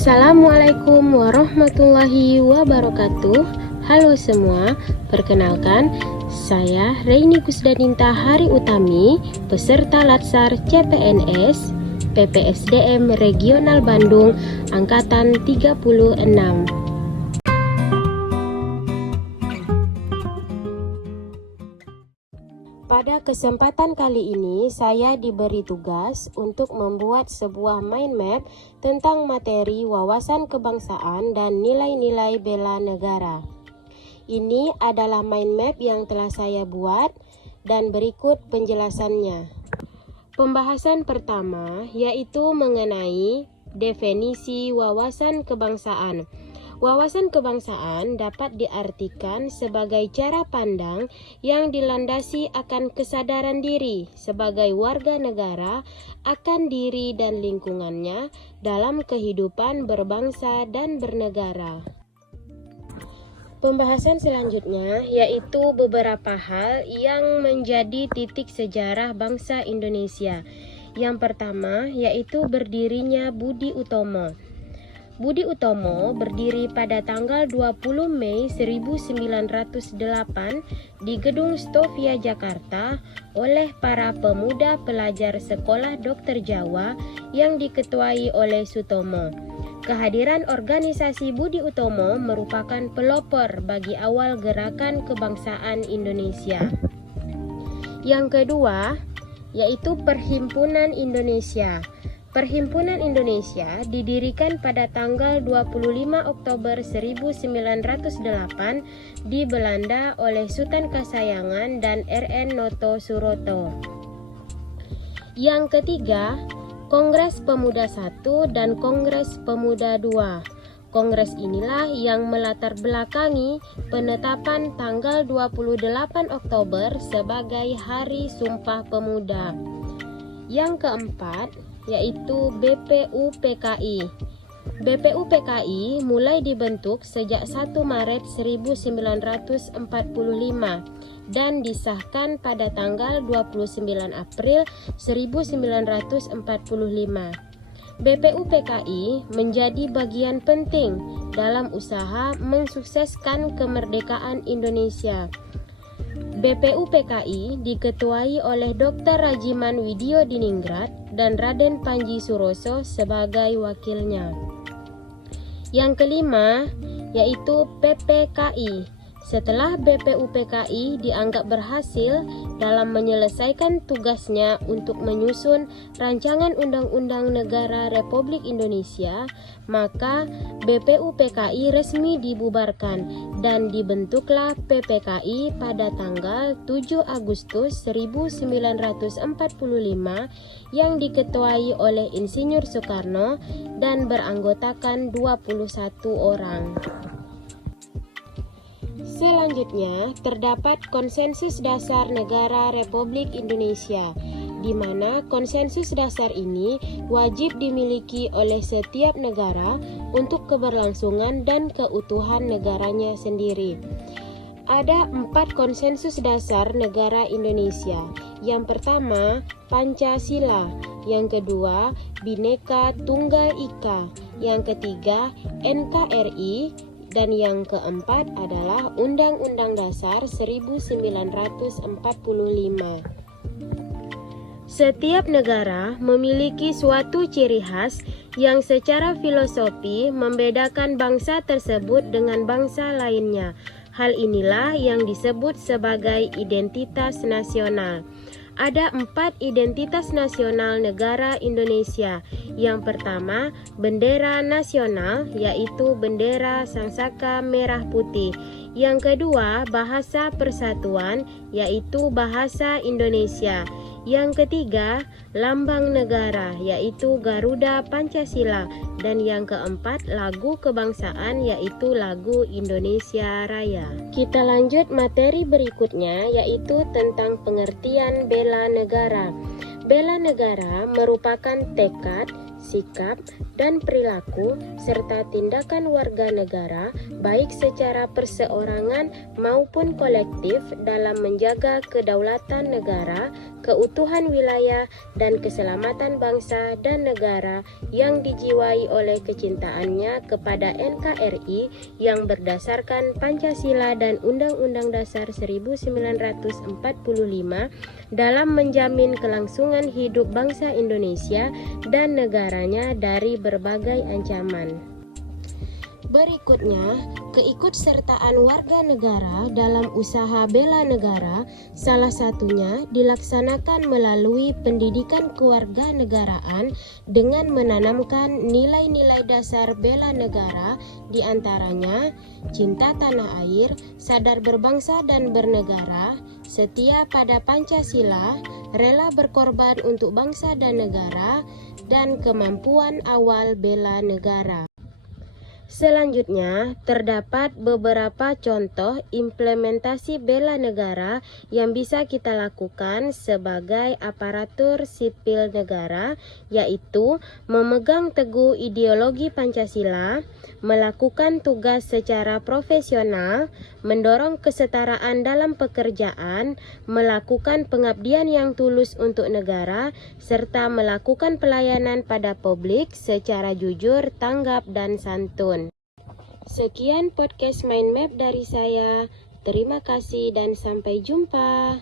Assalamualaikum warahmatullahi wabarakatuh. Halo semua, perkenalkan saya Reini Kusdadinta Hari Utami, peserta Latsar CPNS PPSDM Regional Bandung Angkatan 36. Pada kesempatan kali ini, saya diberi tugas untuk membuat sebuah mind map tentang materi wawasan kebangsaan dan nilai-nilai bela negara. Ini adalah mind map yang telah saya buat dan berikut penjelasannya. Pembahasan pertama yaitu mengenai definisi wawasan kebangsaan. Wawasan kebangsaan dapat diartikan sebagai cara pandang yang dilandasi akan kesadaran diri sebagai warga negara akan diri dan lingkungannya dalam kehidupan berbangsa dan bernegara. Pembahasan selanjutnya yaitu beberapa hal yang menjadi titik sejarah bangsa Indonesia. Yang pertama yaitu berdirinya Budi Utomo. Budi Utomo berdiri pada tanggal 20 Mei 1908 di Gedung Stovia Jakarta oleh para pemuda pelajar Sekolah Dokter Jawa yang diketuai oleh Sutomo. Kehadiran organisasi Budi Utomo merupakan pelopor bagi awal gerakan kebangsaan Indonesia. Yang kedua yaitu Perhimpunan Indonesia. Perhimpunan Indonesia didirikan pada tanggal 25 Oktober 1908 di Belanda oleh Sultan Kasayangan dan R.N. Noto Suroto. Yang ketiga, Kongres Pemuda I dan Kongres Pemuda II. Kongres inilah yang melatar belakangi penetapan tanggal 28 Oktober sebagai Hari Sumpah Pemuda. Yang keempat, yaitu BPUPKI. BPUPKI mulai dibentuk sejak 1 Maret 1945 dan disahkan pada tanggal 29 April 1945. BPUPKI menjadi bagian penting dalam usaha mensukseskan kemerdekaan Indonesia. BPUPKI diketuai oleh Dr. Rajiman Widyodiningrat dan Raden Panji Suroso sebagai wakilnya. Yang kelima yaitu PPKI. Setelah BPUPKI dianggap berhasil dalam menyelesaikan tugasnya untuk menyusun rancangan Undang-Undang Negara Republik Indonesia, maka BPUPKI resmi dibubarkan dan dibentuklah PPKI pada tanggal 7 Agustus 1945 yang diketuai oleh Insinyur Soekarno dan beranggotakan 21 orang. Selanjutnya, terdapat konsensus dasar negara Republik Indonesia, di mana konsensus dasar ini wajib dimiliki oleh setiap negara untuk keberlangsungan dan keutuhan negaranya sendiri. Ada 4 konsensus dasar negara Indonesia. Yang pertama, Pancasila. Yang kedua, Bhinneka Tunggal Ika. Yang ketiga, NKRI. Dan yang keempat adalah Undang-Undang Dasar 1945. Setiap negara memiliki suatu ciri khas yang secara filosofi membedakan bangsa tersebut dengan bangsa lainnya. Hal inilah yang disebut sebagai identitas nasional. Ada 4 identitas nasional negara Indonesia. Yang pertama, bendera nasional, yaitu bendera Sangsaka Merah Putih. Yang kedua, bahasa persatuan, yaitu bahasa Indonesia. Yang ketiga, lambang negara, yaitu Garuda Pancasila. Dan yang keempat, lagu kebangsaan, yaitu lagu Indonesia Raya. Kita lanjut materi berikutnya, yaitu tentang pengertian bela negara. Bela negara merupakan tekad, sikap, dan perilaku serta tindakan warga negara baik secara perseorangan maupun kolektif dalam menjaga kedaulatan negara, keutuhan wilayah, dan keselamatan bangsa dan negara yang dijiwai oleh kecintaannya kepada NKRI yang berdasarkan Pancasila dan Undang-Undang Dasar 1945 dalam menjamin kelangsungan hidup bangsa Indonesia dan negaranya dari berbagai ancaman. Berikutnya, keikutsertaan warga negara dalam usaha bela negara salah satunya dilaksanakan melalui pendidikan kewarganegaraan dengan menanamkan nilai-nilai dasar bela negara, diantaranya cinta tanah air, sadar berbangsa dan bernegara, setia pada Pancasila, rela berkorban untuk bangsa dan negara, dan kemampuan awal bela negara. Selanjutnya, terdapat beberapa contoh implementasi bela negara yang bisa kita lakukan sebagai aparatur sipil negara, yaitu memegang teguh ideologi Pancasila, melakukan tugas secara profesional, mendorong kesetaraan dalam pekerjaan, melakukan pengabdian yang tulus untuk negara, serta melakukan pelayanan pada publik secara jujur, tanggap, dan santun. Sekian podcast Mind Map dari saya. Terima kasih dan sampai jumpa.